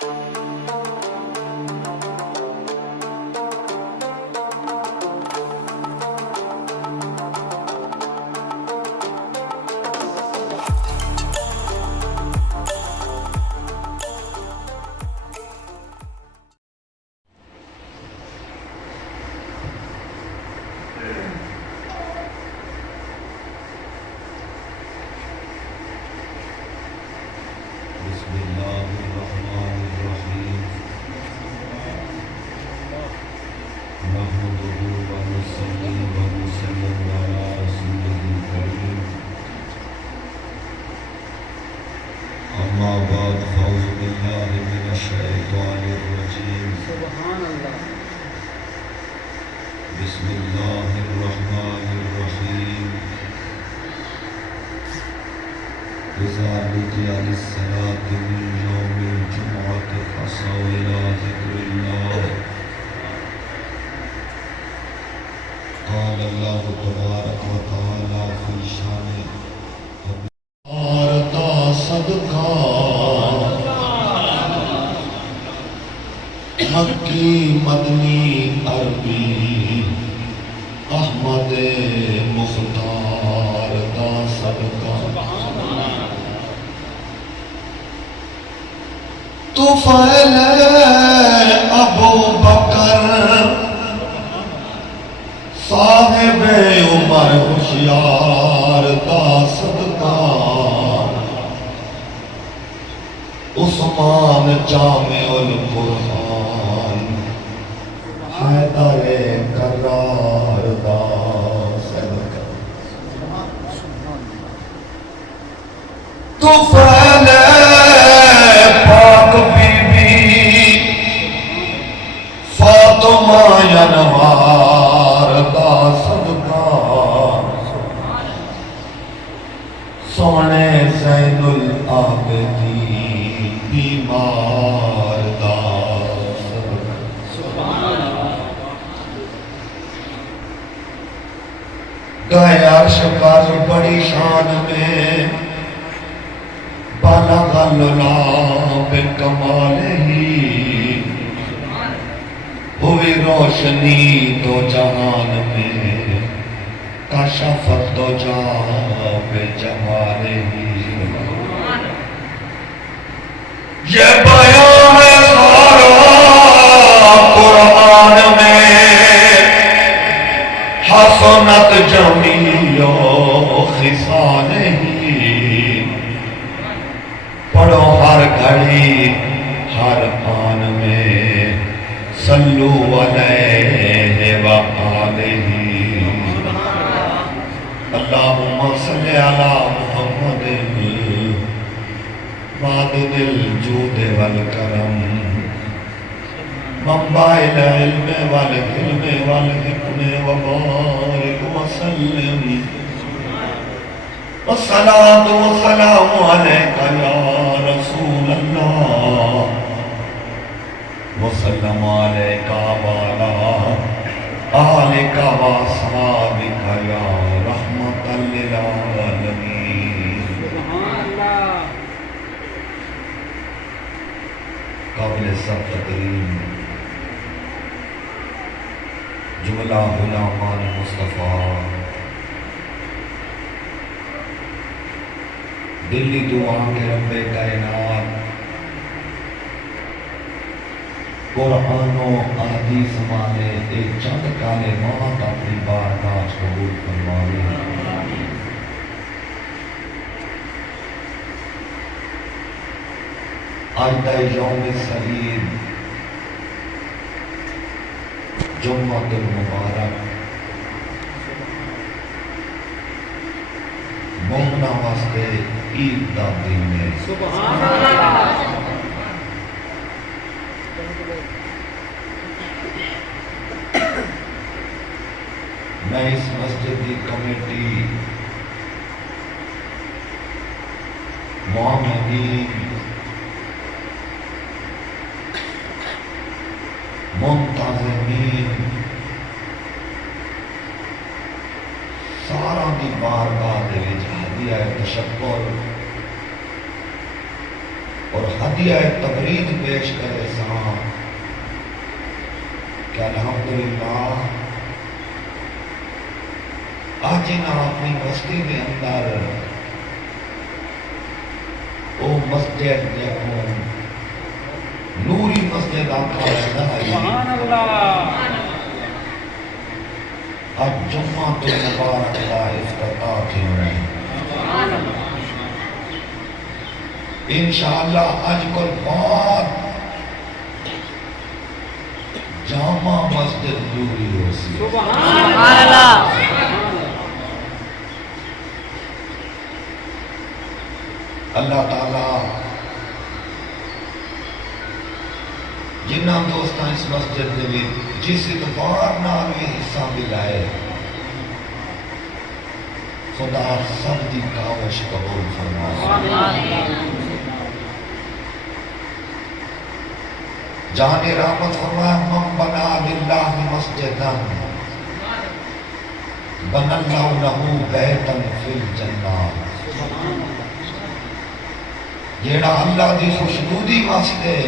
مکی مدنی عربی احمد مختار دا صدقہ طفیل ابو بکر صاحب عمر ہوشیار دا صدقہ عثمان جامع القرآن حیدر کرار دا صدقہ طفیل پاک بی بی فاطمہ ینوار دا صدقہ سونے زین العابدین بیمار دا گئے عرش پر بڑی شان میں بلغ اللہ بکمال ہی ہوئی روشنی دو جہان میں کشفت دو جہاں بجمال ہی یہ بیان ہے سارا قرآن میں حسنت جمیع خصال ہی پڑھو ہر گھڑی ہر آن میں صلو علیہ وآلہ اللہم صلی علی محمد معدن الجود والکرم منبع العلم والحلم والحکم وبارک وسلم والصلاة والسلام علیکہ یا رسول اللہ وسلم علیکہ وعلا آلکہ واصحابکہ یا رحمت للعالمین قابل سب تقریم جملہ غلامان مصطفیٰ دلی دعا کے رب کائنات قرآن و حدیث والے ایک چند کلمات اپنی بارگاہ قبول فرمائے آئندہ یوم سعید جمعہ المبارک مومنہ واسطے عید دا دن ہے سبحان اللہ میں اس مسجد کی کمیٹی مومنین منتظمین سارا دی بارگاہ دے وچ ہدیہ تشکر ہدیہ تبرید پیش کرے ساں کہ الحمدللہ آج نا اپنی بستی کے اندر او مسجد دیکھو نوری مسجد آپ کا سبحان اللہ آج جمعہ تو مبارک کا افتتاح تھی انہیں انشاءاللہ آج کل بات جامع مسجد نوری ہو سی سبحان اللہ اللہ تعالیٰ جنہ دوستان اس مسجد دے بھی جس اتبار نال بھی حصہ ملائے خدا سب دی کاوش قبول فرمائے جان رحمت فرمایا من بنا للہ مسجدا بن اللہ لہو بیتا فی الجنہ جیڑا اللہ دی خوشنودی واسطے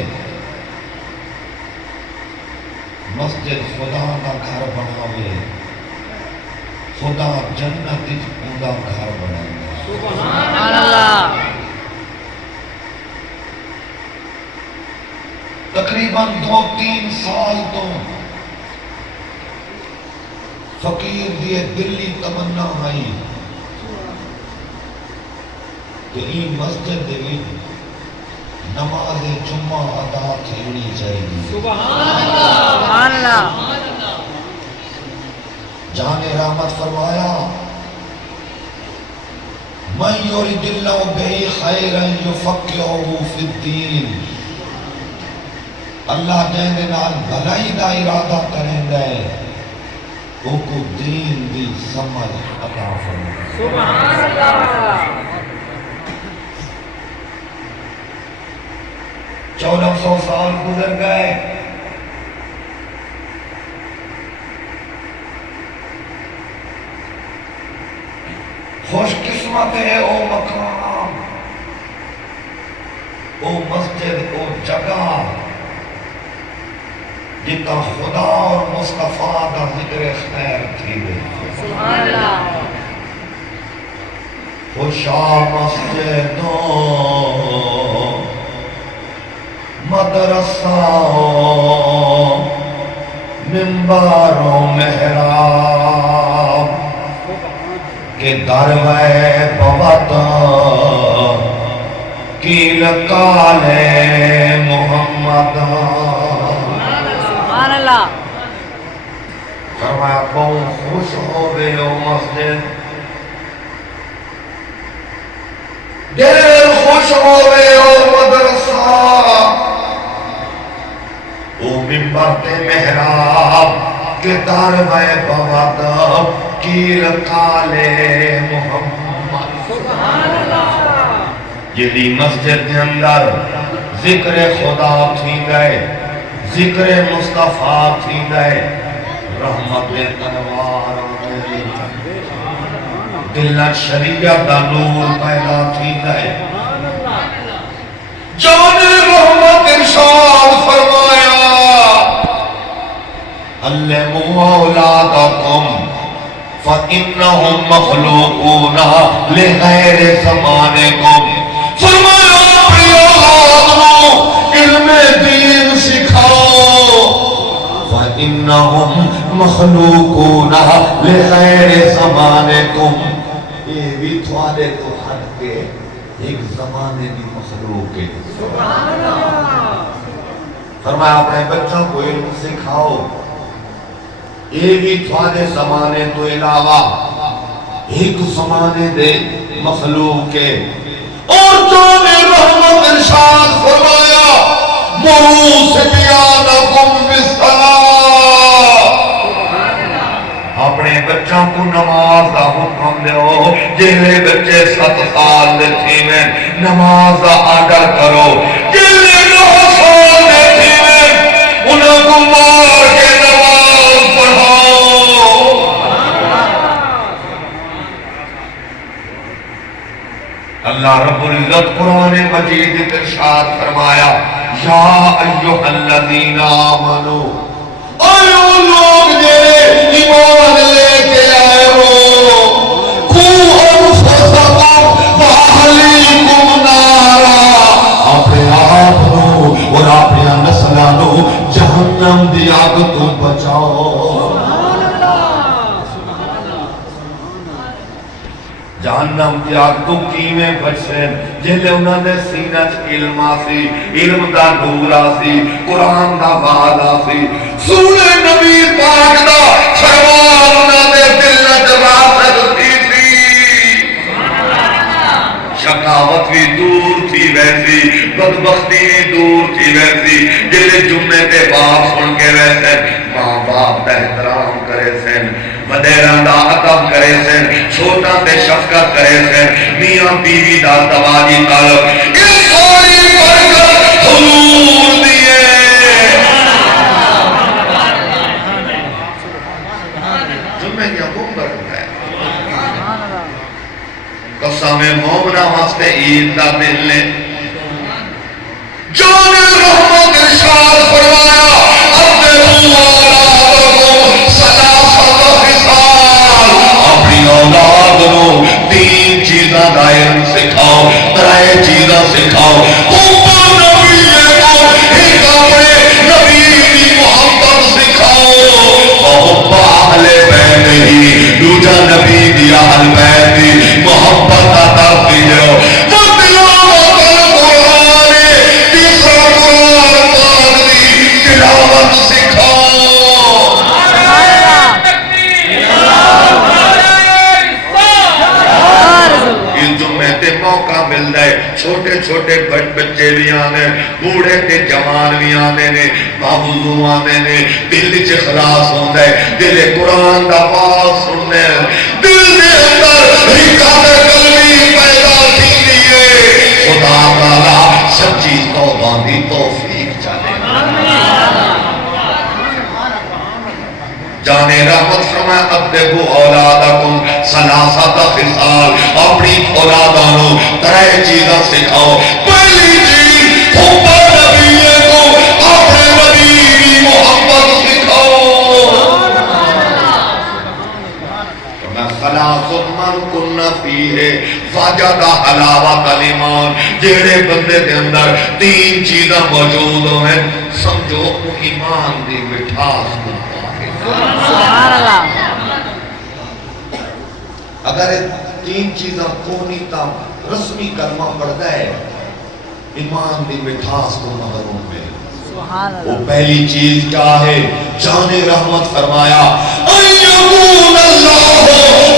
مسجد خدا کا گھر بناوے خدا جنت پورا گھر بنائے سبحان اللہ تقریباً 2-3 سال تو فقیر دیے دلی تمنا آئی کہ این مسجد دے نماز جمعہ ادا تھینی چاہیے سبحان اللہ جان رحمت فرمایا من یرید اللہ بہ خیرا یفقہہ فی الدین اللہ جہنے نال بھلائی دا ارادہ کریں دے وہ کو دین دی سمجھ عطا فرمائے سبحان اللہ 1400 سال گزر گئے خوش قسمت ہے او مقام او مسجد او جگہ جتا خدا اور مصطفیٰ دا ذکر خیر تھی سبحان اللہ خوشا مسجدوں مدرسہ منبروں محراب کے دروے بوت کیل کالے محمد سبحان اللہ فرمایا بہت خوش ہو گئے ہو مسجد دل خوش ہو گئے ہو مدرسہ او منبر تے محراب کے دروے بوت کیل کالے محمد سبحان اللہ جیڑی مسجد کے اندر ذکر خدا تھی گئے ذکر مصطفیٰ تھی گئے رحمت انوار دلت شریعت دا نور پیدا تھی گئے جان رحمت ارشاد فرمایا علموا اولادکم فَإِنَّهُمْ مَخْلُوقُونَ لِغَيْرِ زَمَانِكُمْ فرمایا اپنی اولاد کو علم دین سکھاؤ فَإِنَّهُمْ مَخْلُوقُونَ لِغَيْرِ زَمَانِكُمْ یہ بھی تھوڑے تو ہٹ کے ایک زمانے کی مخلوق ہے فرمایا اپنے بچوں کو علم سکھاؤ یہ بھی تھوڑے زمانے تو علاوہ ایک زمانے دے مخلوق ہے اور جو نے رحمت ارشاد فرمایا مرو صبیانکم بالصلاۃ اپنے بچوں کو نماز دا حکم دیو جہے بچے 7 سال دے تھی میں نماز دا آڈر کرو جہے 9 سال دے تھی میں انہوں کو مار کے اللہ رب العزت قرآن مجید ارشاد فرمایا یا ایھا الذین آمنو، اے وہ لوگ جڑے ایمان لے کے آئے ہو، قوا انفسکم واہلیکم نارا، اپنے آپ نو اور اپنی نسلاں نو جہنم دی آگ تو بچاؤ۔ جہنم دی آگ تو کیویں بچن؟ جلے انہوں نے سینہ چ علم آسی، علم دا نور آسی، قرآن دا وعد آسی، سونے نبی پاک دا سروار انہوں نے دل وچ راسخ تھی سی۔ شقاوت بھی دور تھی ویسی، بدبختی بھی دور تھی ویسی، جلے جمعے تے باپ سن کے ویسے ماں باپ دا احترام کرے سن، وڈیراں دا ادب کرے سن، چھوٹاں تے شفقت کرے سن، میاں بیوی دا تواجی تعلق، یہ ساری برکت حضور دی ہے۔ جمعے کیا خوب برکت ہے۔ قسم مومنہ واسطے عید دا دن لے، جان رحمت ارشاد فرمایا اپنی اولاد نو تین چیزاں دا علم سکھاؤ، ترائے چیزاں سکھاؤ، حب نبی کو ایک اپنے نبی کی محبت سکھاؤ، حب اہل بیت ہی دوجا نبی دی اہل بیت دی محبت کا درس دیو، موقع ملتا ہے، چھوٹے چھوٹے بچے بھی آنے، بوڑھے تے جوان بھی آنے نے، باوضو آنے نے، دل چ اخلاص ہوندا ہے، دل قرآن دا باز سننے، دل دے اندر حکمت قلبی پیدا تھی ہے۔ خدا تعالی سچی توبہ دی توفیق چاہے۔ جانے رحمت فرمائے ادبو اولادکم ثلاثت خصال، اپنی اولادانوں ترائے چیزیں سکھاؤ۔ پہلی چیز حب نبی کو اپنے نبی کی محبت سکھاؤ۔ خلاص من کن فیہ وجد حلاوت الایمان، جیڑے بندے دے اندر تین چیزاں موجود ہیں، سمجھو ایمان دی مٹھاس کو سبحان اللہ۔ اگر تین چیزاں کونی تا رسمی کلمہ پڑھتا ہے، ایمان دی مٹھاس کو محروم ہے۔ وہ پہلی چیز کیا ہے؟ جان رحمت فرمایا ایَّکُونَ اللَّهُ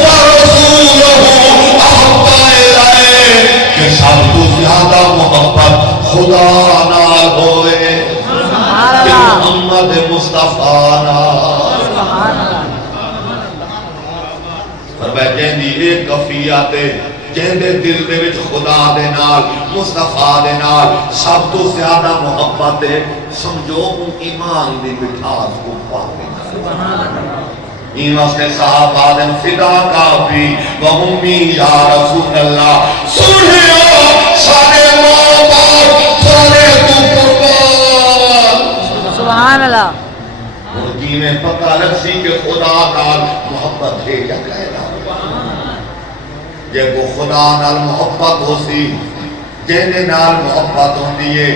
وَرَسُولُهُ أَحَبَّ إِلَیْهِ، کہ سب تو زیادہ محبت خدا نال ہوئے، کہ محمد مصطفیٰ نال۔ فرمایا جہندی ایک کفیات جہندے دل دے وچ خدا دے نال مصطفیٰ دے نال سب تو زیادہ محبت ہے، سمجھو ایمان دی مٹھاس کو پاتے این واسطے صحابہ دن فدا کا بھی وہمی یا رسول اللہ، سنیو سارے ماں باپ سارے تو قربان۔ سبحان اللہ۔ اور جی میں پتہ لگ سی کہ خدا نال محبت ہے یا کہہ رہا، جب وہ خدا نال محبت ہو سی، جہنے نال محبت ہوں دیئے،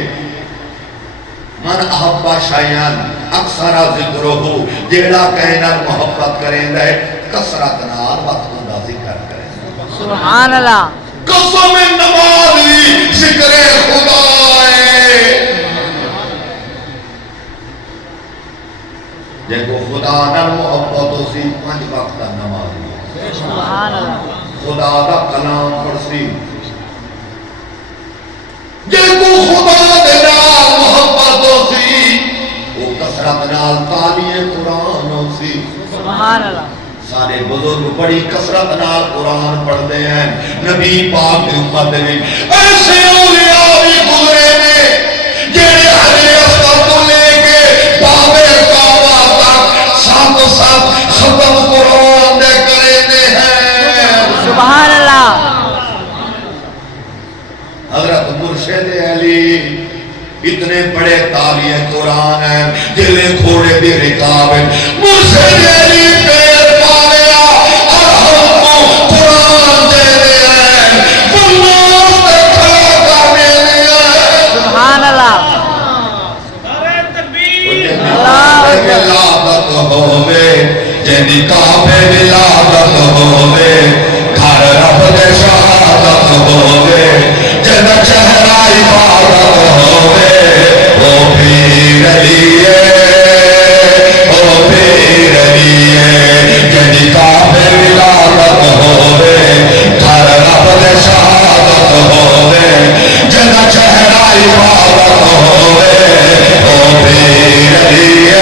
من احبا شایان اکثر ذکرہو، جیڑا کہے نال محبت کریں دے کسرت نال وقت دا ذکر کریں۔ سبحان اللہ۔ قسم نمازی ذکر خدا ہے، جب وہ خدا نال محبت ہو سی 5 وقت نمازی، سبحان اللہ، خدا دا کلام پڑھسی، جب وہ خدا دے نال محبت ہو سی، وہ کسرت نال تعلیم قرآن ہو سی، سبحان اللہ۔ سارے بزرگ بڑی کسرت نال قرآن پڑھتے ہیں، نبی پاک کی امت میں ایسے اولیاء بھی گزرے نے جنہیں حضرت اسود کو لے کے باب کعبہ تک ساتھ ختم قرآن دے کرے دے ہیں، سبحان اللہ۔ حضرت مرشد علی اتنے بڑے تالیے قرآن ہیں جلے کھوڑے دی رکاب ہیں مرشد علی پیر پالیا اور ہم کو قرآن دے دیا ہے والناس تے کھڑا کرنے دیا ہے سبحان اللہ ولادت ہووے جنی کعبے ولادت ہووے گھر رب دے شہادت ہووے جن چہرہ عبادت ہووے او پیر علی او پیر علی جنی کعبے ولادت ہووے گھر رب دے شہادت ہووے جن چہرہ عبادت ہووے او پیر علی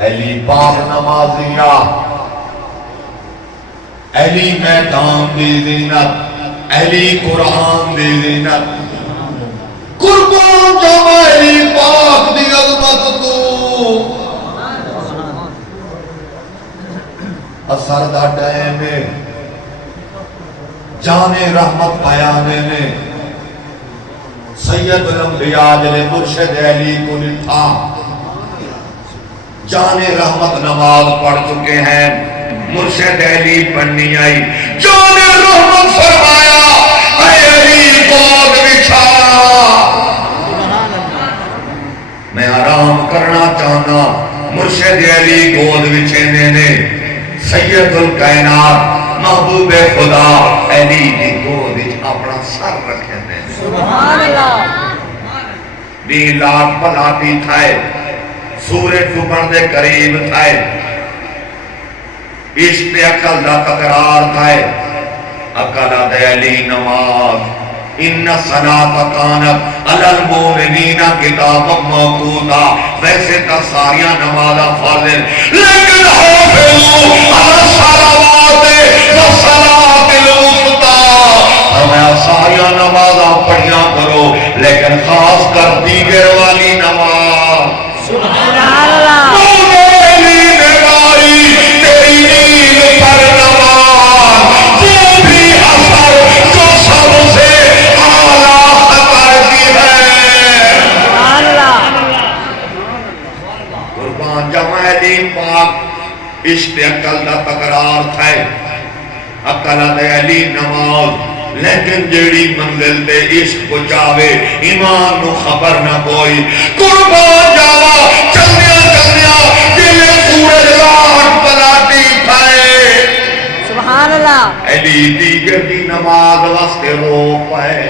علی پاک نمازیہ علی میدان دی زینت علی قرآن دی زینت قربان جاوا علی پاک دی عظمت تو اثر دا ٹائم میں جان رحمت بیانے میں سید الانبیاء جلے مرشد علی کو لٹھا جان رحمت نماز پڑھ چکے ہیں مرشد علی پڑھنی آئی جان رحمت فرمایا اے علی گود بچھا میں آرام کرنا چاہنا مرشد علی گود بچھینے نے سید الکائنات محبوب خدا علی دی گود اپنا سر رکھے نے سبحان اللہ بھی لاکھ پلاتی تھائے سورج ڈوبن دے قریب تھائے عشق عقل دا تقرار تھائے عقل دے علی نماز ان صلاۃ کانت علی المؤمنین کتاب موقوتا ویسے تا ساریاں نمازاں فرض ہیں لیکن حافظوا علی الصلوات والصلاۃ الوسطی ہمیں ساریاں نمازاں پڑھیاں کرو لیکن خاص کر دیگر والی نماز سبحان اللہ عشق عقل دا تقرار تھا عقل دے علی نماز لیکن جیڑی منزل تے عشق کو جاوے ایمان نو خبر نہ کوئی قربان جاوا چلدیا چلدیا جلے سورج لاٹ پلاٹی تھائے سبحان اللہ علی دیگر دی نماز واسطے رو پائے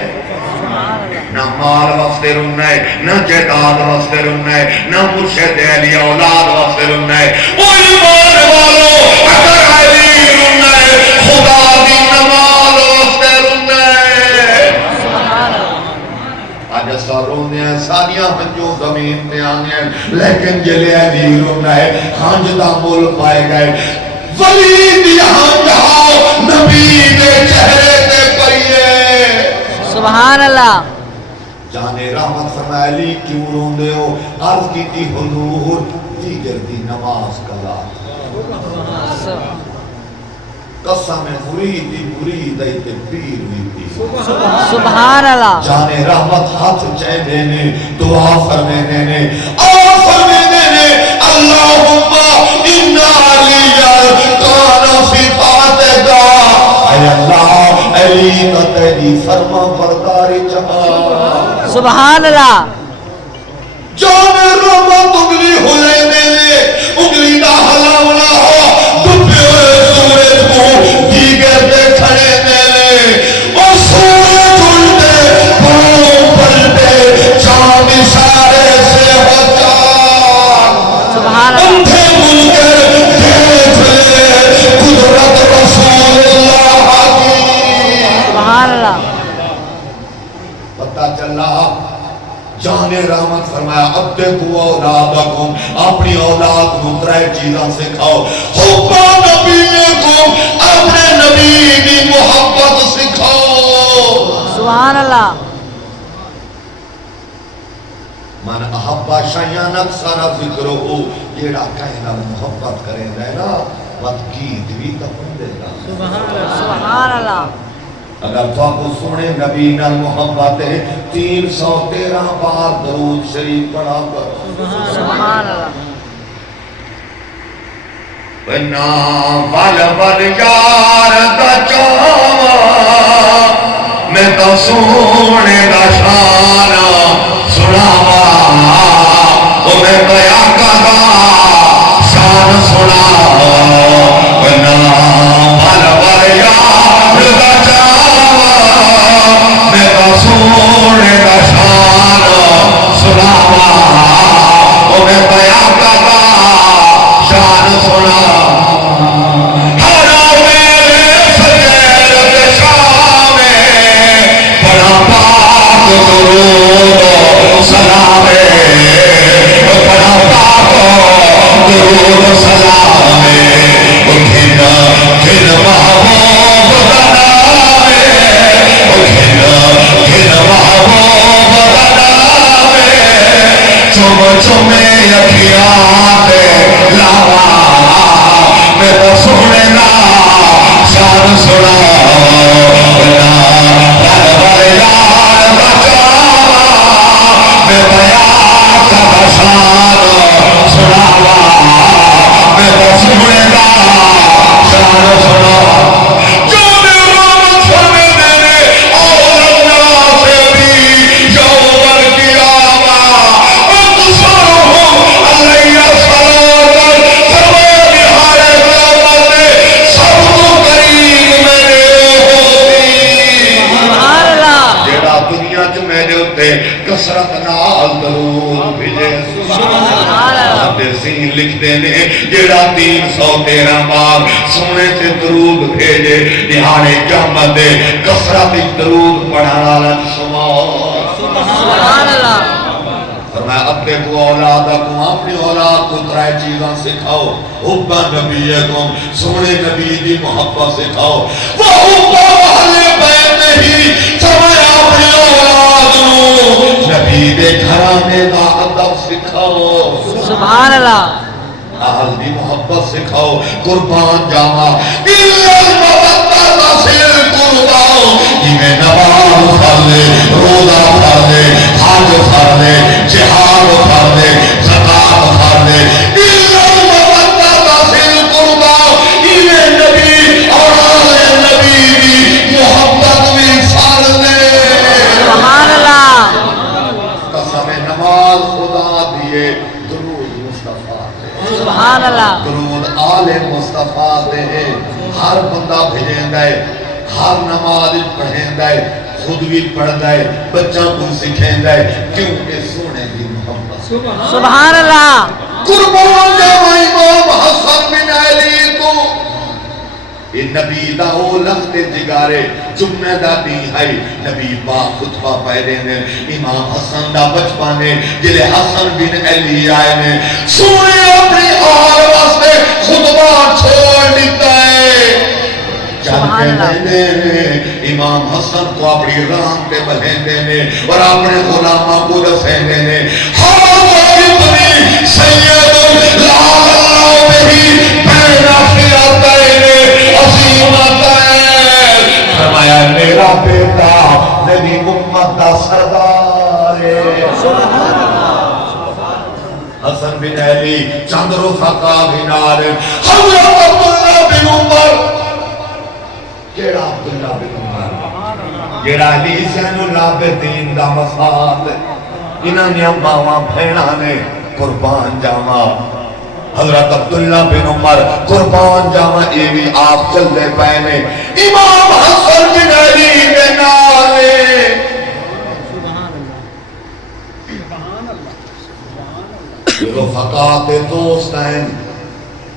نہ مال واسطے رونا ہے نہ جائیداد واسطے رونا ہے نہ مرشد علی اولاد واسطے رونا ہے او ایمان والو اگر علی رونا ہے خدا دی نماز واسطے رونا ہے آج ایسا رونے ہیں ساریاں ہنجو زمین پہ آنے ہیں لیکن جلے علی رونا ہے ہنج دا مول پائے گئے ولی دی ہنج ہاؤ نبی دے چہرے تے پئیے سبحان اللہ جانے رحمت فرمائے علی کیوں روندے ہو عرض کی تھی حضور دیگر دی نماز قضا قسم مرید ایتے پیر ہوئی تھی سبحان اللہ جانے رحمت ہاتھ چہنے نے دعا فرمینے نے اور فرمینے نے اللہم انا علی کانا فی طاعت دلی کا تیری فرما برداری جہاں سبحان اللہ جان رحمت اگلی ہلے دے اگلی دا ہلاونا ہو دبے ہوئے سورج کو دیگر دے کھڑے دے او سورج اٹھتے پھولوں پلٹے چاند اشارے سے ہو چار سبحان اللہ اندھے منکر دیکھ لے قدرت رسول اللہ کی سبحان اللہ پتہ چلا جان رحمت فرمایا ابدکو اولادکم اپنی اولاد کو ترے چیزاں سکھاؤ حب نبیکم اپنے نبی کی محبت سکھاؤ سبحان اللہ من احبا شیئن اکثر ذکرہ جیڑا کہنا محبت کریں گے نا وقت کی دوی کا پندے گا سبحان اللہ اگر تو آپ کو سنے نبی نال محبت ہے 313 بار درود شریف پڑھا کر سبحان اللہ بنا بل یار دا چاوا میں تو سونے دا شانا سناوا او میں تو آقا دا شان سناوا بنا بل یار دا چاوا میں تو سونے دا شان سناوا او میں تو آقا دا شان سناوا کسرت نال درود بھیجے محدثین لکھتے ہیں جیڑا 313 بار سونے سے درود بھیجے نہانے قیامت دے کسرت درود پڑھانا لنشما سبحان اللہ فرمایا اپنے کو اولادکم اپنی اولاد کو ترے چیزاں سکھاؤ حب نبیکم سونے نبی دی محبت سکھاؤ وہ حب اہل بیت نہیں فرمایا اپنی اولاد نبی دے گھرانے دا ادب سکھاؤ سبحان اللہ اہل دی محبت سکھاؤ قربان جاوا الا المودۃ تصل قربان جویں نماز پڑھ لے روزہ پڑھ لے حج پڑھ لے جہاد پڑھ لے زکات پڑھ لے الا المودۃ تصل قربان جویں نبی اور آل نبی دی محبت بھی پڑھ لے سبحان اللہ قسم نماز خدا دیے درود مصطفیٰ دے سبحان اللہ درود آل مصطفیٰ دے ہر بندہ بھیجیں دے ہر نماز پڑھیں دے خود بھی پڑھ دے بچہ کو سکھیں دے کیونکہ سونے دی محبت سبحان اللہ قربان جاوا امام حسن بن علی کو یہ نبی دا او لخت جگارے جمعہ دا دی ہے نبی با خطبہ پہلے نے امام حسن دا بچپانے جلے حسن بن علی آئے نے سونے اپنی آل واسطے خطبہ چھوڑ لیتا ہے جانتے ہیں امام حسن کو اپنی رام پہ بلھیندے نے اور اپنے غلامہ کو رسیندے نے ہماری بنی سید لال اللہ بہی بین افیاتین فرمایا میرا بیٹا نبی امت دا سردار حسن بن علی چند رفقا بن عالم حضرت عبداللہ بن عمر کیڑا عبداللہ بن عمر جڑا علی زین العابدین دا مفاد انہاں نے ماواں بھیڑاں نے قربان جاواں حضرت عبداللہ بن عمر قربان جاواں اے بھی آپ چلدے پئے نے امام حسن بن علی دے نالے رفقات دوست ہیں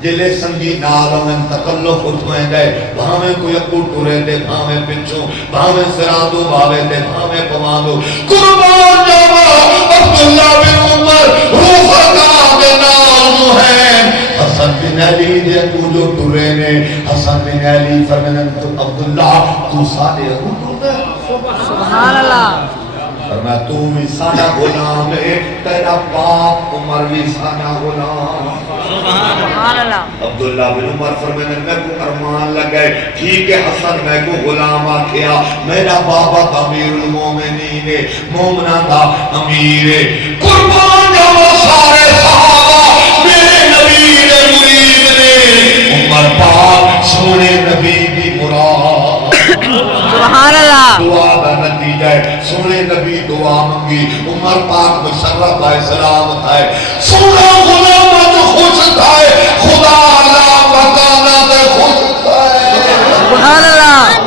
جلے سنگی نالمن تکلف اٹھویں دے بھاویں کوئی اکو ٹورے دے بھاویں پچھوں بھاویں سرادو بھاویں دے بھاویں پماندو قربان جاوا عبداللہ بن عمر رفقات نالو ہیں حسن بن علی دے اکو جو ٹورے نے حسن بن علی فرمینن تو عبداللہ تو سارے اکو ٹورے سبحان اللہ فرمایا تو بھی سانا غلام ہے تیرا باپ عمر بھی سانا غلام سبحان اللہ عبداللہ بن عمر فرمایا میں کو ارمان لگائے ٹھیک ہے حسن میں کو غلام آکھیا میرا بابا تھا امیر المومنین مومنہ تھا امیر قربان جاوا سارے صحابہ میرے نبی نے مرید نے عمر پاک سونے نبی کی مراد سبحان اللہ دعا دا نتیجہ ہے سونے نبی دعا منگی عمر پاک مشرف ہے سلامت ہے سونا غلامت خوش ہے خدا اللہ مکانت خوش ہے سبحان اللہ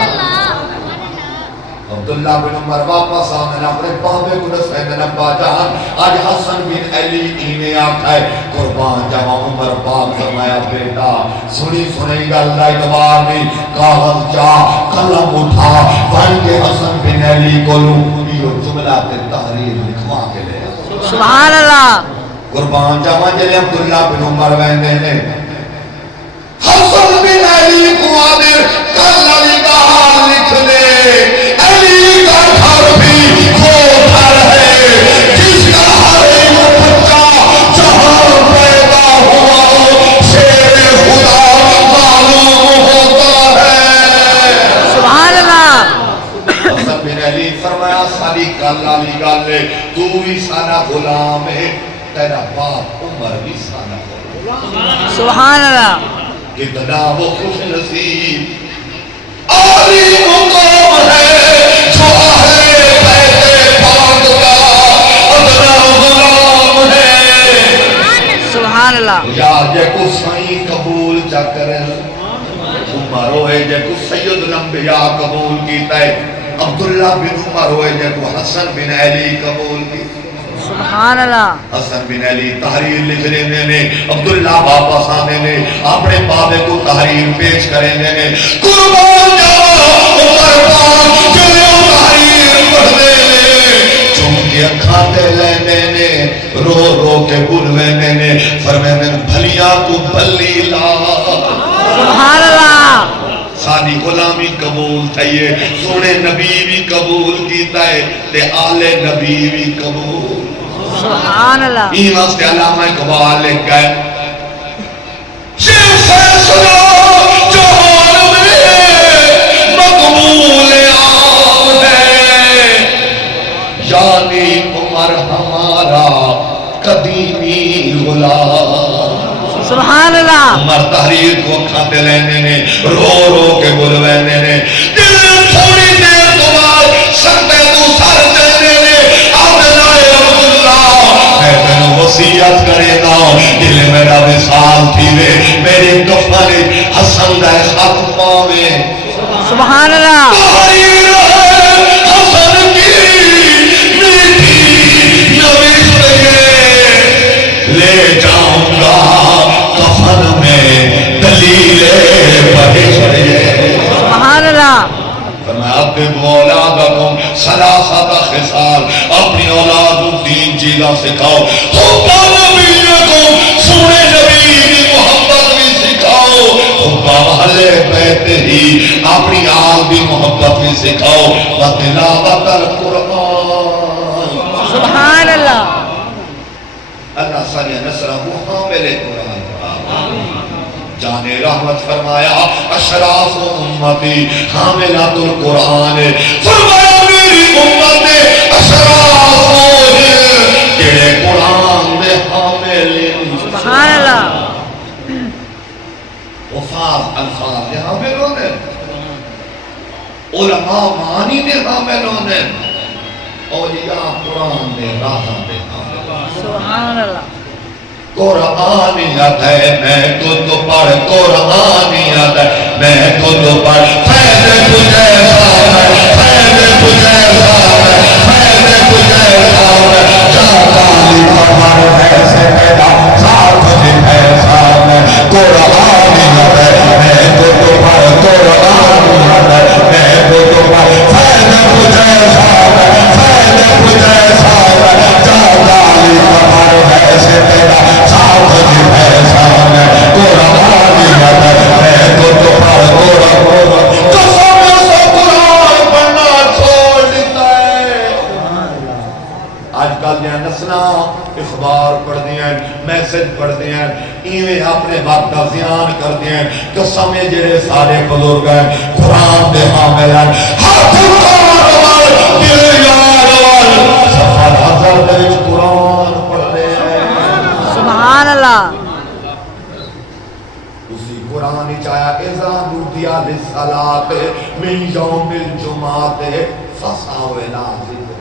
عبداللہ بن عمر واپس آمین اپنے بابے کو رسیدن ابا جان آج حسن بن علی اینے آتا ہے قربان جاوا عمر پاک فرمایا بیٹا سنی سنی گا اللہ اتوار بھی کاغذ جا قلم اٹھا بھائی کے حسن بن علی کو لوگی اور جملات تحریر لکھوا کے لے سبحان اللہ قربان جاوا جلے عبداللہ بن عمر ویندے نے حسن بن علی کو آدر کل علی کا حال لکھ لے علی کا گھر بھی وہ گھر ہے جس کا ہر ایک بچہ جہاں پیدا ہوا شیر خدا معلوم ہوتا ہے سبحان اللہ حسن بن علی فرمایا سالی کل علی گالے تو بھی سانا غلام ہے تیرا باپ عمر بھی سانا غلام سبحان اللہ کتنا وہ خوش نصیب عالی مقام ہے جو اہل بیت پاک کا ادنا غلام ہے سبحان اللہ یار جے کو سائیں قبول جا کرن عمر ہوئے جے کو سید الانبیاء قبول کیتا ہے عبداللہ بن عمر ہوئے جے کو حسن بن علی قبول کیتا ہے سبحان اللہ حسن بن علی تحریر لکھ لینے نے عبداللہ واپس آنے نے اپنے بابے کو تحریر پیش کرنے نے قربان جاوا عمر پاک جلے تحریر پڑھنے نے چونکہ کھاتے لینے نے رو رو کے بلوینے نے فرمینے بھلیاں تو بھلی لا سبحان اللہ سانی غلامی قبول تھائیے سونے نبی بھی قبول کیتا ہے تے آل نبی بھی قبول سبحان اللہ این واسطے علامہ اقبال لکھ گئے جن فیصلہ جہان میں مقبول عام ہے یعنی عمر ہمارا قدیمی غلام سبحان اللہ عمر تحریر کو کھاتے لینے نے رو رو کے بلوینے نے دل تھوڑی دیر تو بعد سکتے تو سر دینے نے عبداللہ عبداللہ میں تینوں وصیت کرے گا دل میرا وصال تھی وے میری کفن حسن دے خط پاوے سبحان اللہ تحریر ہے حسن کی میٹھی نویس لے جاؤں گا کفن میں دلیل بہشت سبحان اللہ فرمایا ابن اولادکم ثلاثت خصال اپنی اولاد تین چیزاں سکھاؤ حب نبیکم سونے نبی کی محبت بھی سکھاؤ حب اہل بیت ہی اپنی آل بھی محبت بھی سکھاؤ وتلاوت القرآن سبحان اللہ اللہ صلی نصرہ حامل قرآن جان رحمت فرمایا اشراف امتی حاملات القرآن فرمایا میری امت اشراف جڑے قرآن دے حامل سبحان اللہ وفاظ الفاظ دے حامل ہونے علماء مانی دے حاملوں نے اولیاء قرآن دے راہاں دے حاملوں سبحان اللہ قرآنیت ہے میں کو تو پڑھ قرآنیت ہے میں کو تو پڑھ فیض تجھے سامر فیض تجھے سامر فیض تجھے سامر جاتا لی خبر ہے سے پیدا ساتھ تجھے ہے سامر قرآنیت ہے میں کو تو پڑھ قرآنیت ہے میں کو تو پڑھ فیض تجھے سامر فیض تجھے سامر جاتا لی خبر ہے سے پیدا ساتھ تجھے ہے سامر قرآنیت ہے میں کو تو پڑھ قرآن قسم سے قرآن پڑھنا چھوڑ دیتا ہے آج کل دیا نسلہ اخبار پڑھ دیا میسج پڑھ دیا ایویں اپنے وقت کا زیان کر دیا قسمیں جڑے سارے بزرگ ہیں قرآن دے حامل ہیں ہاتھ قرآن وال دل یار وال سفر حضر دے وچ قرآن پڑھ رہے ہیں سبحان اللہ اسی قرآن چاہیا اذا نودیا للصلاۃ من یوم الجمعۃ فاسعوا الی ذکر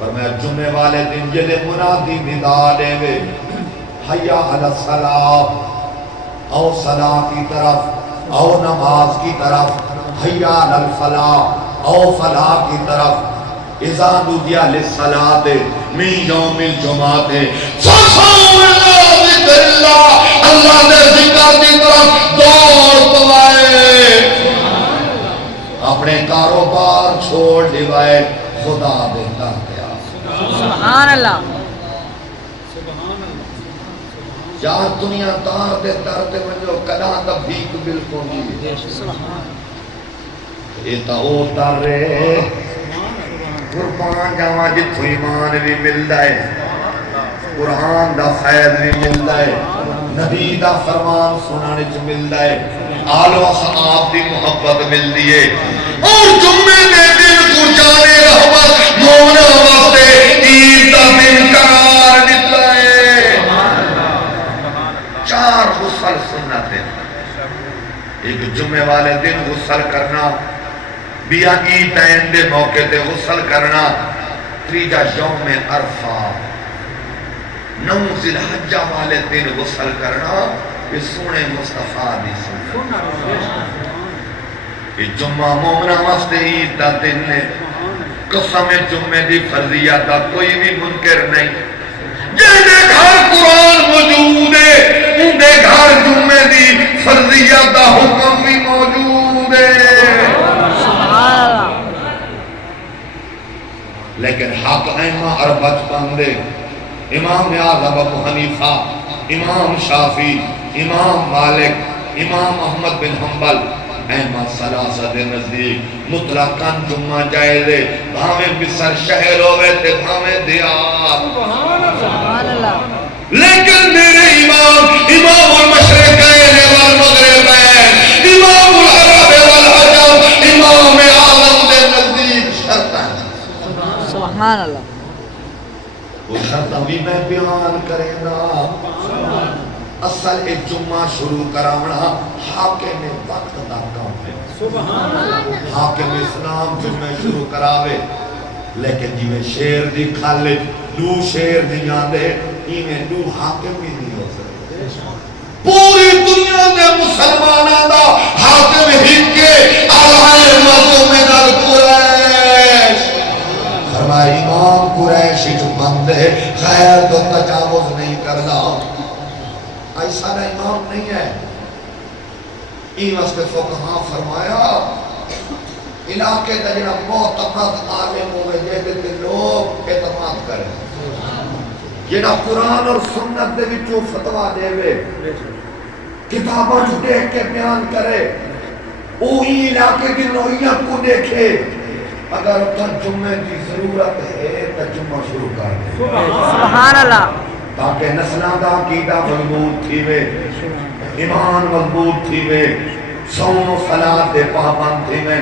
پر میں جمعے والے دن جلے منادی ندا دے گے حیا علی الصلاۃ او صلاح کی طرف او نماز کی طرف حیا علی الفلاح او فلاح کی طرف اذا نودیا للصلاۃ من یوم الجمعۃ فاسعوا الی ذکر اللہ اللہ نے ذکر کی طرف دوڑ پوائے اپنے کاروبار چھوڑ دیوائے خدا دیتا گیا سبحان اللہ جہاں دنیا دار دے در دے منجو کلا دا بھیک بالکل نہیں یہ تا او در رہے قربان جاواں جتھو ایمان بھی ملدا ہے قرآن دا فیض بھی ملدا ہے نبی دا فرمان سنانے چ ملدا ہے آل و صحاب دی محبت ملدی ہے اور جمعے دے دن کو جانے رحمت مومنہ واسطے عید دا دن قرار دیتا ہے چار غسل سنت ہے ایک جمعے والے دن غسل کرنا بیا عیدین دے موقع تے غسل کرنا تریجا یوم عرفہ نو ذی الحجہ والے دن غسل کرنا یہ سونے مصطفیٰ دی سنت یہ جمعہ مومنہ واسطے عید دا دن ہے قسم جمعے دی فرضیت دا کوئی بھی منکر نہیں جہنے گھر قرآن موجود ہے ان دے گھر جمعے دی فرضیت دا حکم بھی موجود ہے سبحان اللہ لیکن حق ائمہ اور بچپن دے امام اعظم ابو حنیفہ امام شافعی امام مالک امام احمد بن حنبل احمد سلاسہ دے نزدیک مطلقاً جمعہ جائزے بھامیں بسر شہر ہوئے تھے بھامیں دیار سبحان اللہ لیکن میرے امام المشرقین والمغربین امام العرب والعجم امام اعظم دے نزدیک شرط ہے سبحان اللہ وہ شرط بھی میں بیان کریں گا اصل ایک جمعہ شروع کراونا حاکم وقت دا کام ہے حاکم اسلام جمعہ شروع کراوے لیکن جی میں شیر دی کھالے دو شیر دی جاندے ہی میں دو حاکم بھی نہیں ہو سکتے پوری دنیا دے مسلمانہ دا حاکم ہکے الائمت من القریش فرمایا امام قریشی جو بندے خیر تو تجاوز نہیں کرنا ایسا نہ امام نہیں ہے این واسطے فقہاں فرمایا علاقے دا جنہ معتمد عالم ہوئے جیدے لوگ اعتماد کریں جنہ قرآن اور سنت دے وچوں فتوہ دے وے کتابوں جو دیکھ کے بیان کرے اوہی علاقے کی نوعیت کو دیکھے اگر ترجمے کی ضرورت ہے ترجمہ شروع کر دے سبحان اللہ تاکہ نسلہ دا عقیدہ مضبوط تھی وے ایمان مضبوط تھی وے سون و صلاة دے پابند تھی وے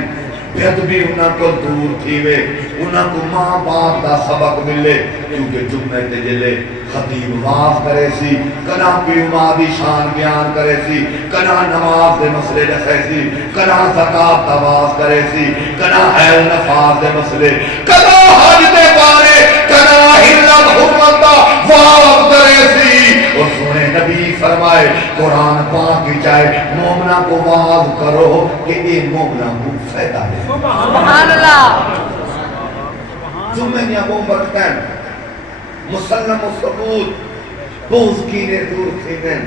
بید بھی انہاں کو دور تھی وے انہاں کو ماں باپ دا سبق ملے کیونکہ جمعے تے جلے خطیب واز کرے سی کنا پیما دی شان بیان کرے سی کنا نماز دے مسئلے رکھے سی کنا زکاة دا واز کرے سی کنا حیل نفاذ دے مسئلے کنا حج دے بارے کنا ہلت حرمت دا واز کرے سی اور سنے نبی فرمائے قرآن پاک کی چاہے مومنہ کو واز کرو کہ یہ مومنہ کو فائدہ ہے سبحان اللہ جمعہ نیا وہ برکتن مسلم و ثبوت بوز کینے دور تھی میں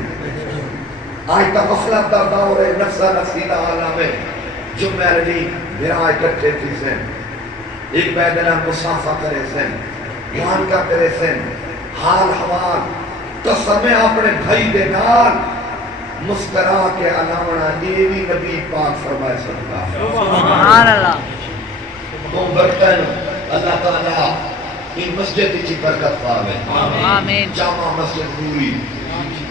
آج تا غفلت دا دور نفسہ نفسیدہ عالم ہے جمعہ رلی میرا اکٹھے تھی سن ایک بیدنا مسافہ کرے سن یہاں کا کرے سن حال حوال قسمیں اپنے بھائی دے نال مسکرا کے علامنا نیوی نبی پاک فرمائے سکتا سبحان اللہ تو برکتن اللہ تعالیٰ ان مسجد کی برکت پاوے آمین جامع مسجد پوری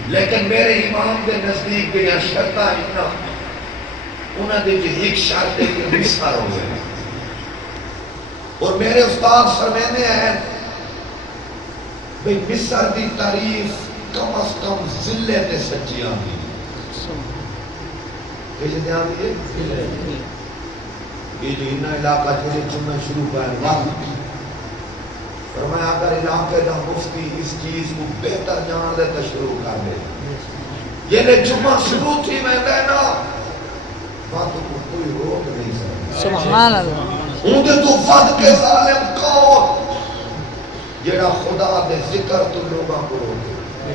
لیکن میرے امام دے نزدیک دے یا شرطہ اتنا انہاں دے جو ایک شرط ہے کہ مصر ہوئے اور میرے استاد فرمینے ہیں بھئی مصر دی تعریف کم از کم ذلے دے سچی آمی کیسے دے آمی ہے؟ یہ جو انہا علاقہ جلے جمعہ شروع پائے وقت فرمایا اگر علاقے دا مفتی اس چیز کو بہتر جان دے تو شروع کر دے یہ لے جمعہ شروع تھی میں دینا باتوں کو کوئی روک نہیں سکتا سبحان اللہ ہوں دے تو فد کے ظالم کون جیڑا خدا دے ذکر تو لوگاں کو روکے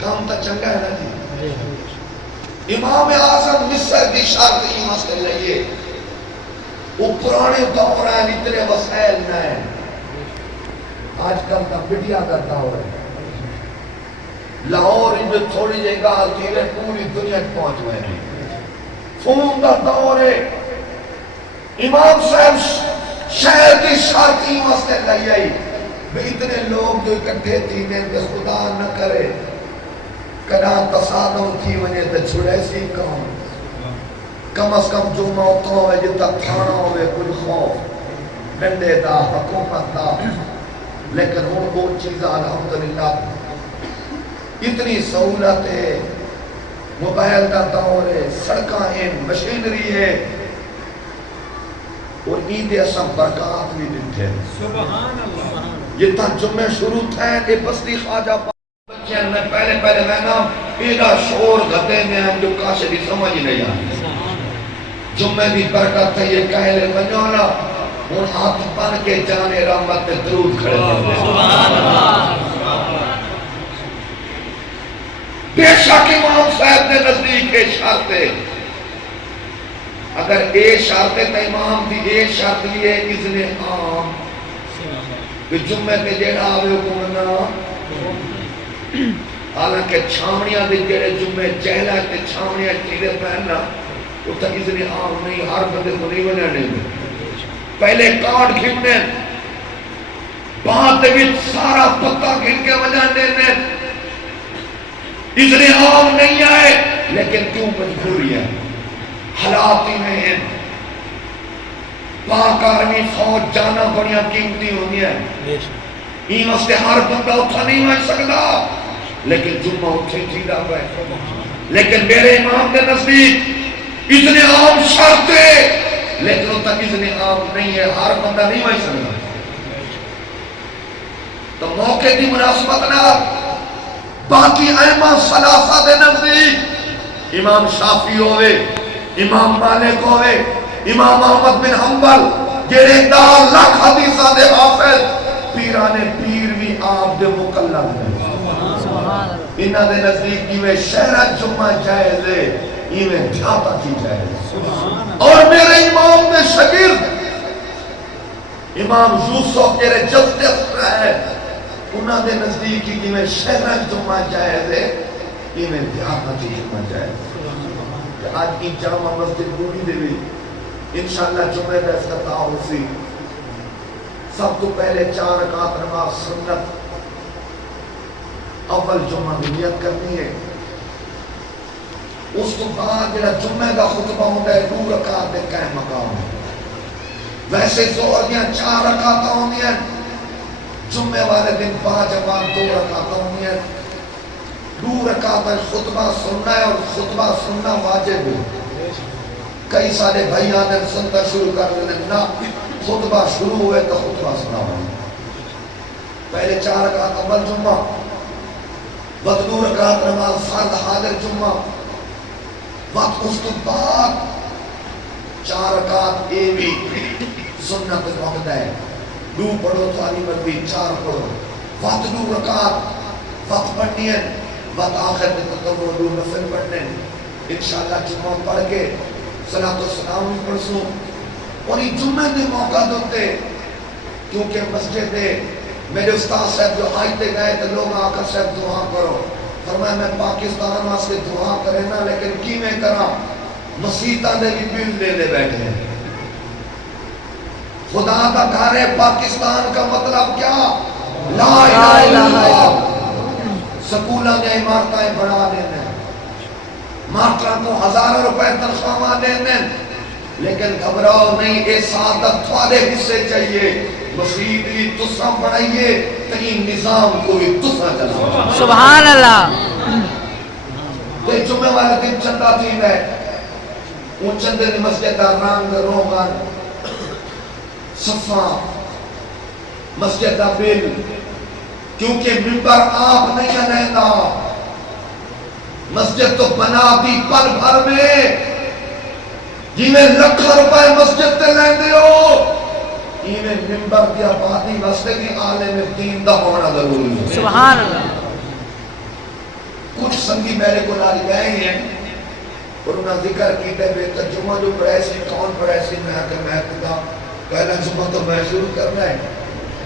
کام تا چنگا ہے نا جی امام اعظم مصر دی شرط ہی مسئلہ لئیے وہ پرانے دور ہیں اتنے وسائل نہ ہیں آج کل کا میڈیا کا دور ہے لاہور ان جو تھوڑی جگہ آتی ہے پوری دنیا پہنچ ہوئے ہیں فون کا دور ہے امام صاحب شہر کی شرطی مسئلے لئی آئی اتنے لوگ جو اکٹھے تھی نے کہ خدا نہ کرے کنا تصادم تھی وجہ تے چھڑے سی کم از کم جمعہ اتنا ہوئے جتا تھانا ہوئے کوئی خوف ڈنڈے دا حکومت دا لیکن ان کو چیزیں الحمدللہ اتنی سہولت ہے موبائل دا دور ہے سڑکاں ہیں مشینری ہے اور عید اسم برکات بھی دیتے ہیں سبحان اللہ یہ تا جمعہ شروع تھے کہ بستی خواجہ بچے میں پہلے میں نا ایدہ شور گھتے میں ہم جو کاشے بھی سمجھ نہیں آئے جمعہ بھی برکت ہے یہ کہلے بنیونا ان ہاتھ پن کے جانے رحمت درود کھڑے ہیں سبحان اللہ بے شک امام صاحب نے نزدیک اے شرط ہے اگر اے شرط ہے تو امام دی اے شرط لیے اذن عام کہ جمعہ پہ جیڑا آوے حکومنا حالانکہ چھامنیاں دے جیڑے جمعہ چہلہ تے چھامنیاں چیزیں پہننا وہ تا اذن عام نہیں ہر بندے کو نہیں بنا نہیں پہلے کارڈ گھننے بات بھی سارا پتہ گھن کے وجہ دینے اذن عام نہیں آئے لیکن کیوں مجبوری ہے حالاتی میں ہیں پاک آرمی فوج جانا بڑیاں قیمتی ہونی ہے این واسطے ہر بندہ اٹھا نہیں مائن سکتا لیکن جمعہ اٹھے چیدہ پہ لیکن میرے امام کے نزدیک اتنے عام شرط ہے لیکن وہ تک اتنے عام نہیں ہے ہر بندہ نہیں مائن سکتا تو موقع دی مناسبت نہ باقی ائمہ ثلاثہ دے نزدیک امام شافعی ہوئے امام مالک ہوئے امام احمد بن حنبل جیڑے 10 لاکھ حدیثہ دے حافظ پیرانے پیر بھی آپ دے مقلد ہیں انہاں دے نزدیک کی میں شہرت جمعہ جائز ہے یہ میں دھیاتا کی جائز اور میرے امام دے شگرد امام یوسف جیڑے جسٹس رہے انہاں دے نزدیک کی میں شہرت جمعہ جائز ہے یہ میں دھیاتا کی جمعہ جائز کہ آج کی جامع مسجد پوری دے بھی انشاءاللہ جمعہ کا افتتاح ہوسی سب تو پہلے 4 رکعت نماز سنت اول جمعہ کی نیت کرنی ہے اس تو بعد جڑا جمعہ کا خطبہ ہوتا ہے 2 رکعت دے قائم مقام ہے ویسے زور دیا 4 رکعتاں ہوندیاں، جمعے والے دن 5 جماعت 2 رکعتاں ہوندیاں، 2 رکعتاں خطبہ سننا ہے اور خطبہ سننا واجب ہے۔ کئی سارے بھائی آنے سنتا شروع کر دینے، نہ خطبہ شروع ہوئے تو خطبہ سنا ہوئے۔ پہلے 4 رکعت اول جمعہ، وقت 2 رکعت نماز فرض حاضر جمعہ، وقت اس کے بعد 4 رکعت اے بھی سنت وقت ہے، 2 پڑھو تو علی مدوی 4 پڑھو، وقت 2 رکعت وقت پڑھنی ہے، وقت آخر میں تطور 2 نفل پڑھنے، انشاءاللہ جمعہ پڑھ کے صلاۃ و سلام بھی پڑھسوں۔ اور یہ جمعے دے موقع دوتے کیونکہ مسجد دے میرے استاد صاحب جو آئیتے گئے تو لوگ آ کر صاحب دعا کرو، فرمایا میں پاکستان واسطے دعا کرے نا لیکن کی میں کرا مسیطہ دے بھی بل لے لے بیٹھے ہیں۔ خدا کا گھر ہے پاکستان کا مطلب کیا؟ لا الہ الا اللہ۔ سکولہ نے عمارتیں بڑھا دینے، ماسٹروں کو ہزاروں روپے تنخواہ دینے، لیکن گھبراؤ نہیں، اے سعادت تھوڑے حصے چاہیے، مسجد بھی تساں بڑھائیے کہیں نظام کو بھی تساں چلاؤ۔ سبحان اللہ۔ تو جمعہ والے دن چندہ تھی ہے، ان چندے نے مسجد دا رنگ روغن صفا مسجد دا بل، کیونکہ ممبر آپ نہیں رہتا، مسجد تو بنا دی پل بھر میں، جنہیں لکھا روپے مسجد تے لیندے ہو، انہیں ممبر دی آبادی واسطے کی عالم دین دا ہونا ضروری ہے۔ سبحان اللہ۔ کچھ سنگی میرے کو لالی گئے ہیں اور انہاں ذکر کیتے ہوئے ترجمہ جو پڑھے سی کون پڑھے سی، میں کہ میں خدا پہلا جمعہ تو میں شروع کرنا ہے،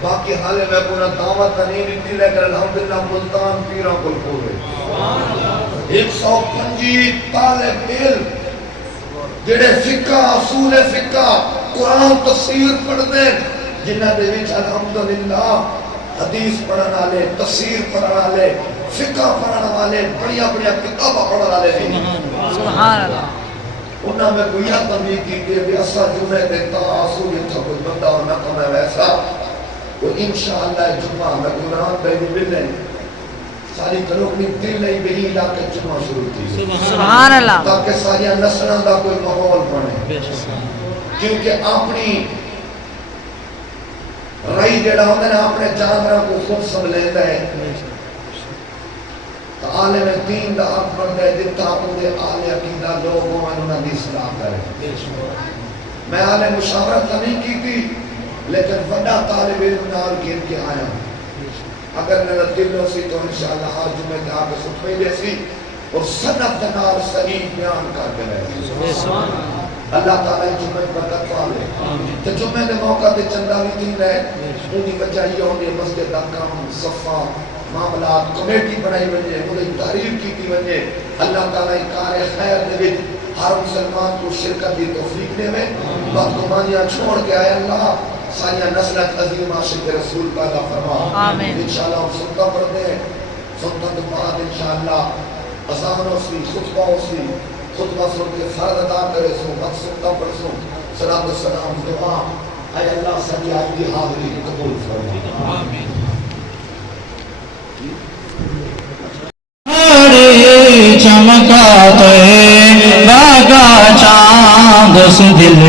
باقی حالے میں کو نہ دعوت نہیں دیتی، لیکن الحمدللہ ملتان پیران کل پورے 125 طالب علم جڑے فقہ اصول فقہ قرآن تفسیر پڑھ دیں، جنہ دے وچ الحمدللہ حدیث پڑھن والے، تفسیر پڑھن والے، فقہ پڑھن والے، بڑیاں بڑیاں کتاباں پڑھن والے ہیں۔ سبحان اللہ۔ انہاں میں کوئی تنبیہ کی کہ بھی اسا جمعے دے تاصل تھا کوئی بندہ اور نہ کم ہے ویسا، وہ انشاءاللہ جمعہ میں قرآن پہ بھی ملیں ساری کلوکنی دل نہیں بہی علاقے جمعہ شروع تھی، سبحان اللہ۔ تاکہ ساری نسلوں کا کوئی ماحول بنے، کیونکہ اپنی رئی جڑا ہوتا ہے اپنے جانوروں کو خود سنبھالتا ہے، تو عالم دین دا حق بنتا ہے جتا اپنے آل عقیدہ لوگوں میں انہوں نے اصلاح کرے۔ میں عالم مشاورت نہیں کی تھی، لیکن وڈا طالب علم نال گر کے آیا، اگر میرا دل ہو سی تو انشاءاللہ ہر جمعے کے آگے خطبے جیسی اور سنت نال صحیح بیان کر کے رہے۔ اللہ تعالیٰ جمعے برکت پالے۔ تو جمعے کے موقع تے چندہ بھی تھی رہے، انہی وجہ یہ ہونے مسجد دا کام صفا معاملات کمیٹی بنائی بنجے، انہیں تعریف کی تھی بنجے، اللہ تعالیٰ کار خیر دے بھی ہر مسلمان کو شرکت دی توفیق دے میں، وقت مانیاں چھوڑ کے آئے اللہ سانیاں نسلت عظیم عاشق رسول پیدا فرما۔ آمین۔ انشاءاللہ ہم سنتا پڑھ دیں، سنتا تو بعد انشاءاللہ اذان ہو سی، خطبہ ہو سی، خطبہ سن کے فرض ادا کرے سو، وقت سنتا پڑھ سو، صلاۃ و سلام دعا، اے اللہ سنی آج کی حاضری قبول فرما۔ آمین۔ چمکاتے لگا چاند اس دل